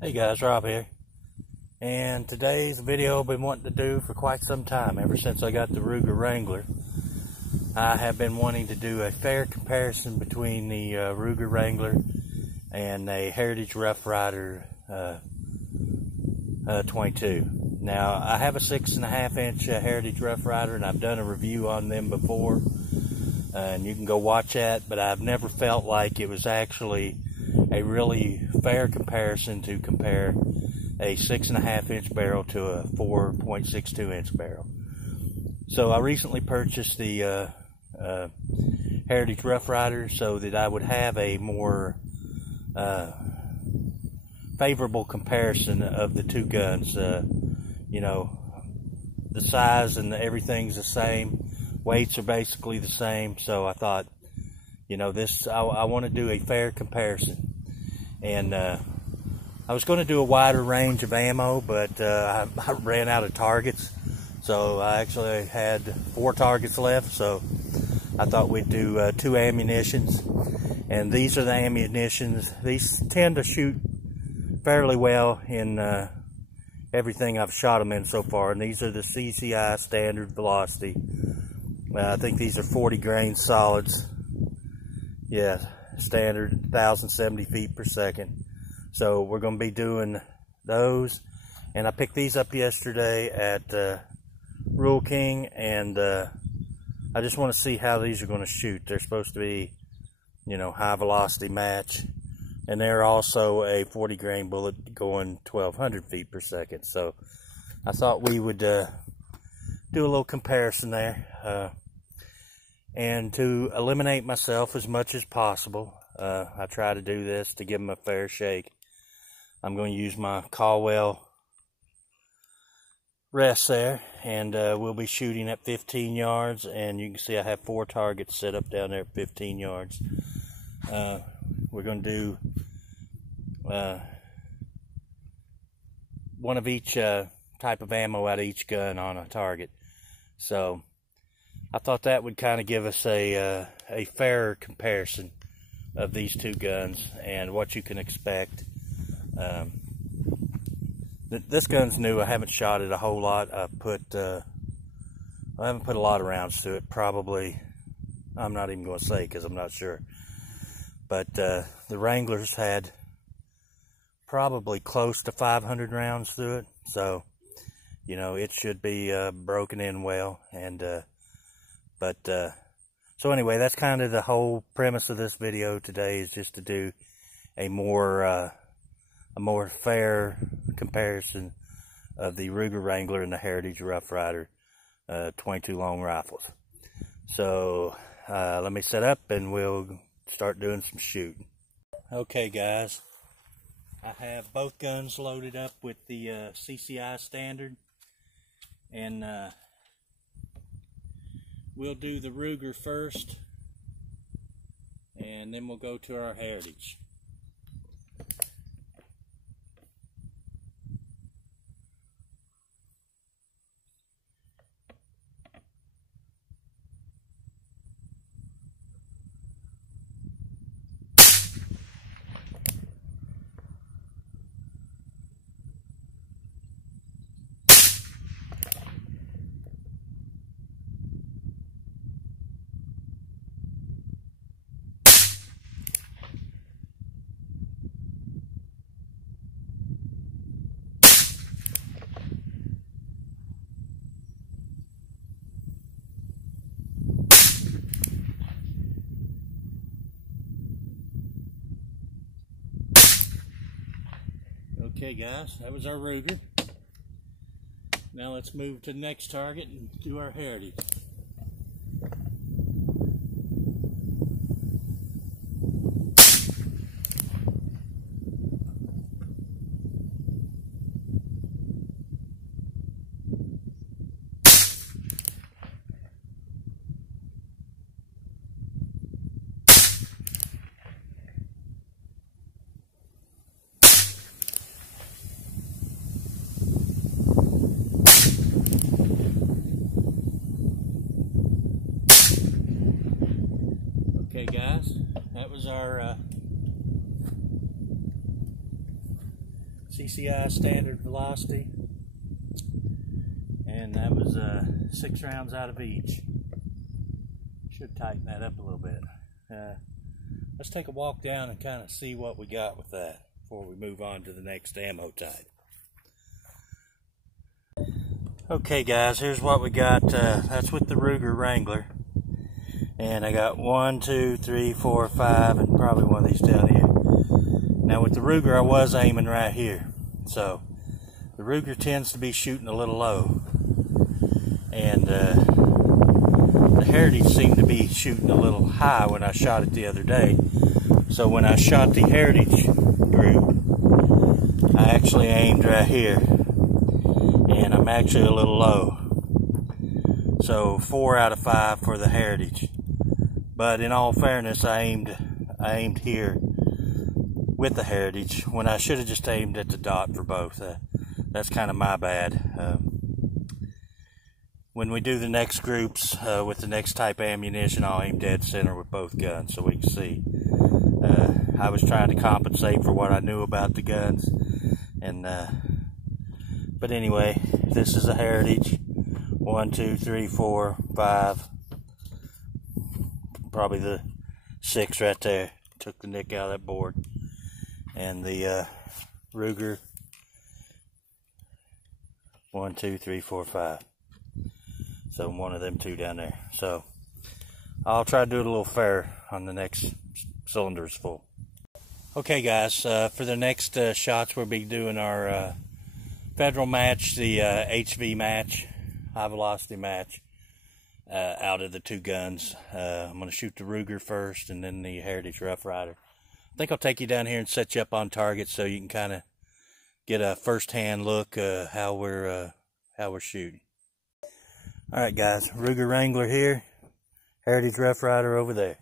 Hey guys, Rob here, and today's video I've been wanting to do for quite some time. Ever since I got the Ruger Wrangler, I have been wanting to do a fair comparison between the Ruger Wrangler and a Heritage Rough Rider 22. Now, I have a 6.5 inch Heritage Rough Rider, and I've done a review on them before, and you can go watch that, but I've never felt like it was actually a really fair comparison to compare a 6.5 inch barrel to a 4.62 inch barrel. So I recently purchased the Heritage Rough Rider so that I would have a more favorable comparison of the two guns. You know, the size and everything's the same, weights are basically the same, so I thought, you know, I want to do a fair comparison. And I was going to do a wider range of ammo, but I ran out of targets, so I actually had 4 targets left, so I thought we'd do 2 ammunitions. And these are the ammunitions. These tend to shoot fairly well in everything I've shot them in so far, and these are the CCI standard velocity. I think these are 40 grain solids. Yeah, standard 1,070 feet per second. So we're going to be doing those, and I picked these up yesterday at Rural King, and I just want to see how these are going to shoot. They're supposed to be, you know, high velocity match, and they're also a 40 grain bullet going 1,200 feet per second. So I thought we would do a little comparison there. And to eliminate myself as much as possible, I try to do this to give them a fair shake. I'm going to use my Caldwell rest there, and we'll be shooting at 15 yards, and you can see I have 4 targets set up down there at 15 yards. We're going to do one of each type of ammo out of each gun on a target. So I thought that would kind of give us a fairer comparison of these two guns and what you can expect. This gun's new. I haven't shot it a whole lot. I haven't put a lot of rounds to it. Probably, I'm not even going to say because I'm not sure. But the Wranglers had probably close to 500 rounds to it. So, you know, it should be broken in well. And so anyway, that's kind of the whole premise of this video today, is just to do a more fair comparison of the Ruger Wrangler and the Heritage Rough Rider 22 long rifles. So let me set up and we'll start doing some shooting. Okay guys, I have both guns loaded up with the CCI standard, and we'll do the Ruger first, and then we'll go to our Heritage. Okay guys, that was our Ruger. Now let's move to the next target and do our Heritage. Okay guys, that was our CCI standard velocity, and that was 6 rounds out of each. Should tighten that up a little bit. Let's take a walk down and kind of see what we got with that before we move on to the next ammo type. Okay guys, here's what we got. That's with the Ruger Wrangler, and I got 1, 2, 3, 4, 5, and probably one of these down here. Now with the Ruger, I was aiming right here, so the Ruger tends to be shooting a little low, and the Heritage seemed to be shooting a little high when I shot it the other day. So when I shot the Heritage group, I actually aimed right here, and I'm actually a little low. So 4 out of 5 for the Heritage. But in all fairness, I aimed here with the Heritage when I should have just aimed at the dot for both. That's kind of my bad. When we do the next groups with the next type of ammunition, I'll aim dead center with both guns so we can see. I was trying to compensate for what I knew about the guns, and but anyway, this is a Heritage. 1, 2, 3, 4, 5. Probably the 6 right there. Took the nick out of that board. And the Ruger. 1, 2, 3, 4, 5. So one of them 2 down there. So I'll try to do it a little fair on the next cylinders full. Okay guys, for the next shots we'll be doing our federal match, the HV match, high velocity match, out of the 2 guns. I'm going to shoot the Ruger first and then the Heritage Rough Rider. I think I'll take you down here and set you up on target so you can kind of get a first-hand look how we're shooting. All right, guys, Ruger Wrangler here, Heritage Rough Rider over there.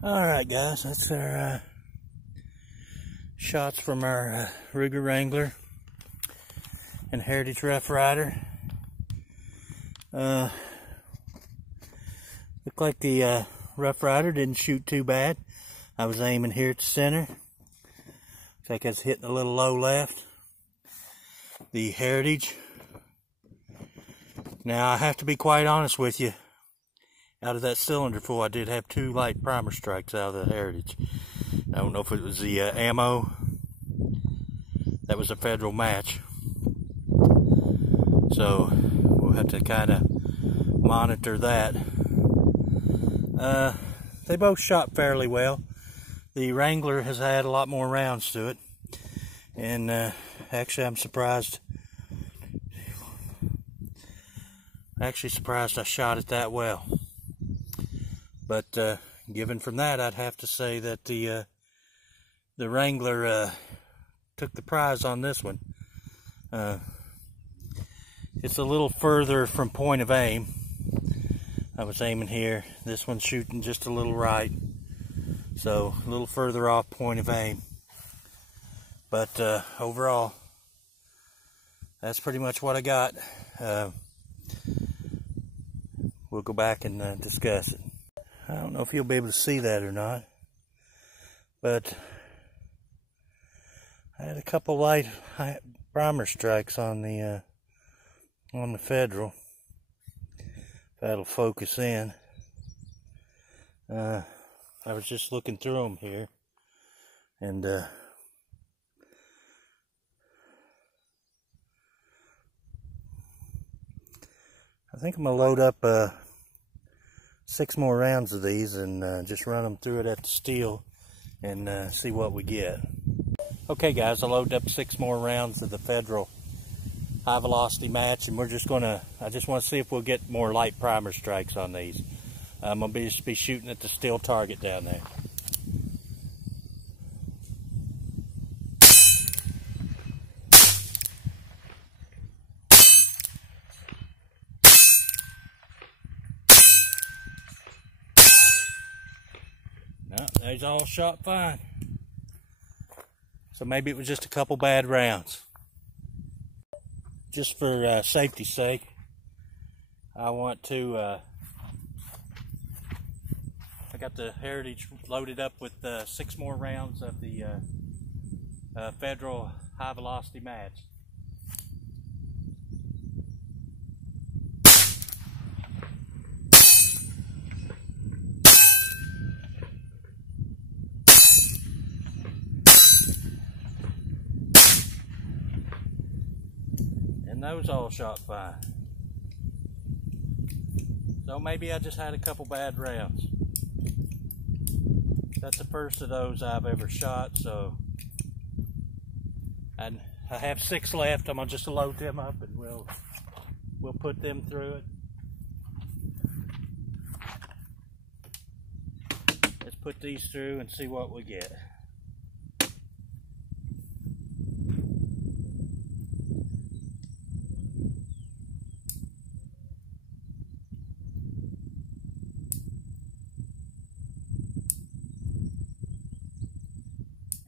Alright guys, that's our shots from our Ruger Wrangler and Heritage Rough Rider. Looked like the Rough Rider didn't shoot too bad. I was aiming here at the center. Looks like I was hitting a little low left. The Heritage. Now I have to be quite honest with you. Out of that cylinder full, I did have 2 light primer strikes out of the Heritage. I don't know if it was the ammo. That was a federal match. So we'll have to kind of monitor that. They both shot fairly well. The Wrangler has had a lot more rounds to it, and actually I'm surprised. Actually surprised I shot it that well. But given from that, I'd have to say that the Wrangler took the prize on this one. It's a little further from point of aim. I was aiming here. This one's shooting just a little right, so a little further off point of aim. But overall, that's pretty much what I got. We'll go back and discuss it. I don't know if you'll be able to see that or not, but I had a couple light primer strikes on the Federal. That'll focus in. I was just looking through them here, and I think I'm gonna load up 6 more rounds of these and just run them through it at the steel and see what we get. Okay guys, I loaded up 6 more rounds of the Federal high velocity match, and we're just gonna, I just want to see if we'll get more light primer strikes on these. I'm gonna just be shooting at the steel target down there. No, they's all shot fine. So maybe it was just a couple bad rounds. Just for safety's sake, I want to, I got the Heritage loaded up with 6 more rounds of the Federal high velocity match. And those all shot fine. So maybe I just had a couple bad rounds. That's the first of those I've ever shot, so and I have 6 left. I'm gonna just load them up and we'll put them through it. Let's put these through and see what we get.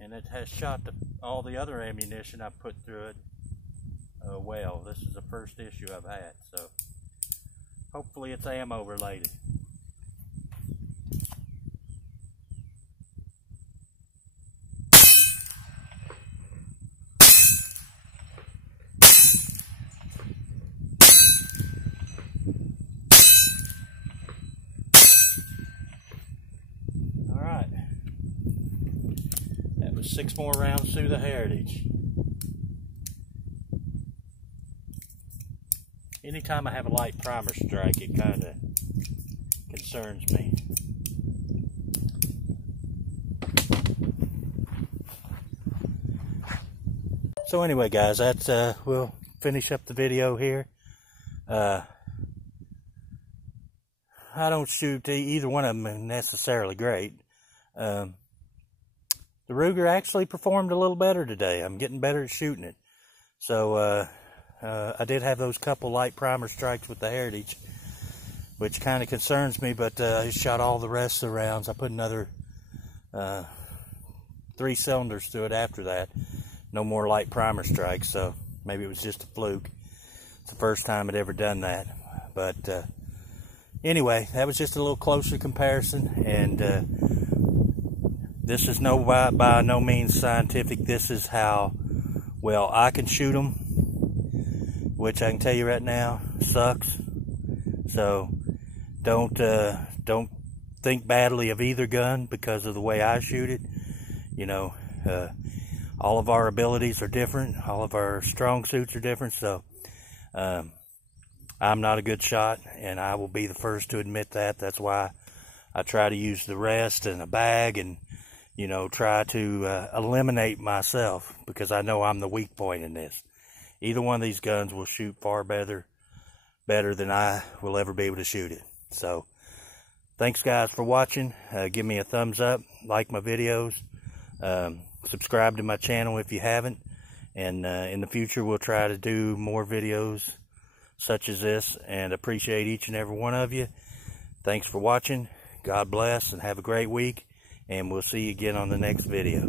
And it has shot all the other ammunition I put through it well. This is the first issue I've had, so hopefully it's ammo related. All right. That was 6 more rounds through the Heritage. Anytime I have a light primer strike, it kind of concerns me. So anyway guys, that's we'll finish up the video here. I don't shoot either one of them necessarily great. The Ruger actually performed a little better today. I'm getting better at shooting it. So I did have those couple light primer strikes with the Heritage, which kind of concerns me, but I shot all the rest of the rounds. I put another 3 cylinders through it after that. No more light primer strikes, so maybe it was just a fluke. It's the first time I'd ever done that. But anyway, that was just a little closer comparison, and this is by no means scientific. This is how well I can shoot them, which I can tell you right now sucks. So don't think badly of either gun because of the way I shoot it. You know, all of our abilities are different. All of our strong suits are different. So I'm not a good shot, and I will be the first to admit that. That's why I try to use the rest in a bag and, you know, try to eliminate myself, because I know I'm the weak point in this. Either one of these guns will shoot far better than I will ever be able to shoot it. So, thanks guys for watching. Give me a thumbs up, like my videos, subscribe to my channel if you haven't, and in the future we'll try to do more videos such as this, and appreciate each and every one of you. Thanks for watching. God bless, and have a great week, and we'll see you again on the next video.